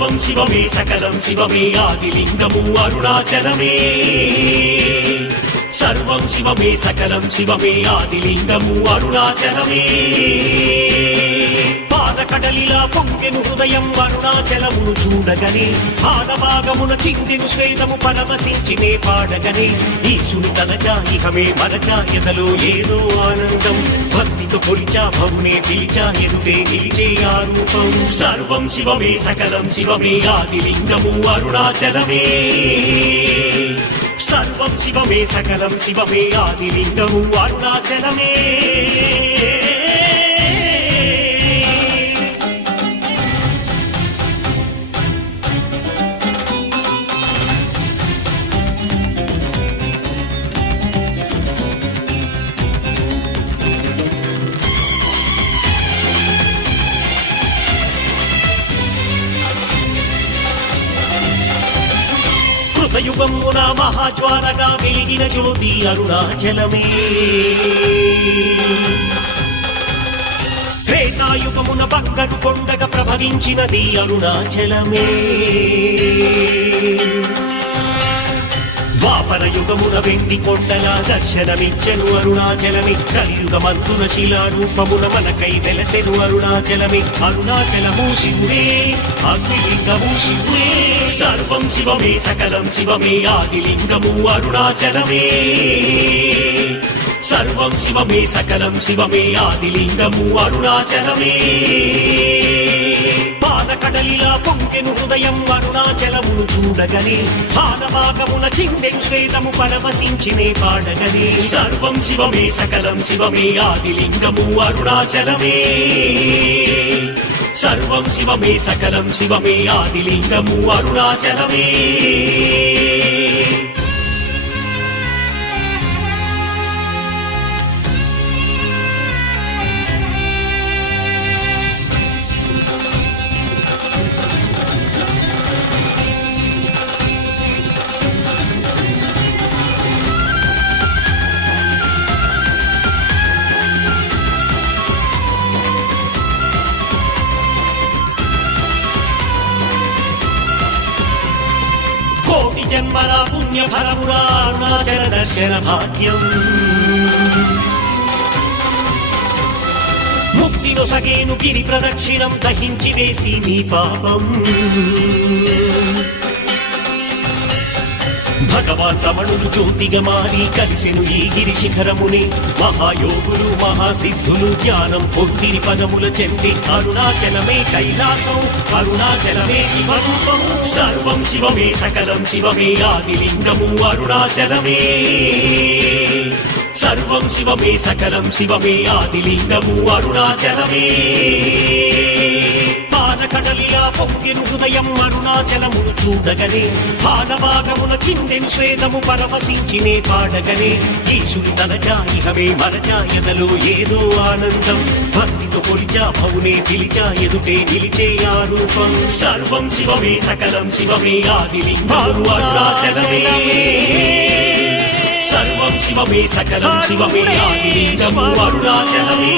సర్వం శివమే సకలం శివమే ఆదిలింగము అరుణాచలమే సర్వం శివమే సకలం శివమే ఆదిలింగము అరుణాచలమే పాదకడలిలా పొంగెను హృదయం అరుణాచలమును చూడగనే పాదభాగమున చిందెను శ్వేతము పరమశించినే పాడగనే ఈశుని తలచా ఇహమే మరచా ఎదలో ఏదో ఆనందం భక్తితో కొలిచా భవునే పిలిచా ఎదుటే నిలిచే ఆ రూపం సర్వం శివమే సకలం శివమే ఆదిలింగము అరుణాచలమే సర్వం శివమే సకలం శివమే ఆదిలింగము అరుణాచలమే కృతయుగమున మహాజ్వాలగా వెలిగిన జ్యోతి అరుణాచలమే త్రేతాయుగమున బంగారు కొండగా ప్రభవించినది అరుణాచలమే ద్వాపర యుగమున వెండి కొండలా దర్శనమిచ్చెను అరుణాచలమే కలియుగమంతున శిలారూపమున మనకై వెలసెను అరుణాచలమే అరుణాచలము శివుడే అగ్నిలింగము శివుడే సర్వం శివమే సకలం శివమే ఆదిలింగము అరుణాచలమే సర్వం శివమే సకలం శివమే ఆదిలింగము అరుణాచలమే పాదకడలిలా పొంగెను హృదయం అరుణాచలమును చూడగనే పాదభాగమున చిందెను శ్వేతము పరమశించినే పాడగనే సర్వం శివమే సకలం శివమే ఆదిలింగము అరుణాచలమే సర్వం శివమే సకలం శివమే ఆదిలింగము అరుణాచలమే కోటి జన్మల పుణ్య ఫలమురా అరుణాచల దర్శన భాగ్యం ముక్తి నొసగేను గిరి ప్రదక్షిణం దహించి వేసి నీ పాపం భగవాన్ రమణులు జ్యోతిగా మారి కలిసెను ఈ గిరి శిఖరముని మహాయోగులు మహాసిద్ధులు జ్ఞానం పొందిరి పదముల చెంది అరుణాచలమే కైలాసం అరుణాచలమే శివరూపం సర్వం శివమే సకలం శివమే ఆదిలింగము అరుణాచలమే సర్వం శివమే సకలం శివమే ఆదిలింగము అరుణాచలమే పాదకడలిలా పొంగెను హృదయం అరుణాచలమును చూడగనే పాదభాగమున చిందెను శ్వేతము పరమశించినే పాడగనే ఈశుని తలచా ఇహమే మరచా ఎదలో ఏదో ఆనందం భక్తితో కొలిచా భవునే పిలిచా ఎదుటే నిలిచే ఆ రూపం సర్వం శివమే సకలం శివమే ఆదిలింగము అరుణాచలమే సర్వం శివమే సకలం శివమే ఆదిలింగము అరుణాచలమే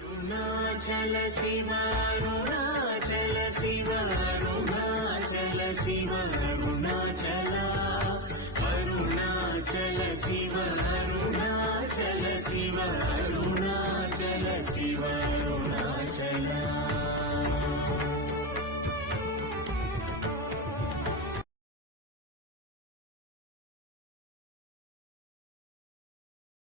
అరుణాచల శివ అరుణాచల శివ అరుణాచల శివ అరుణాచల అరుణాచల శివ అరుణాచల శివ అరుణాచల శివ అరుణాచల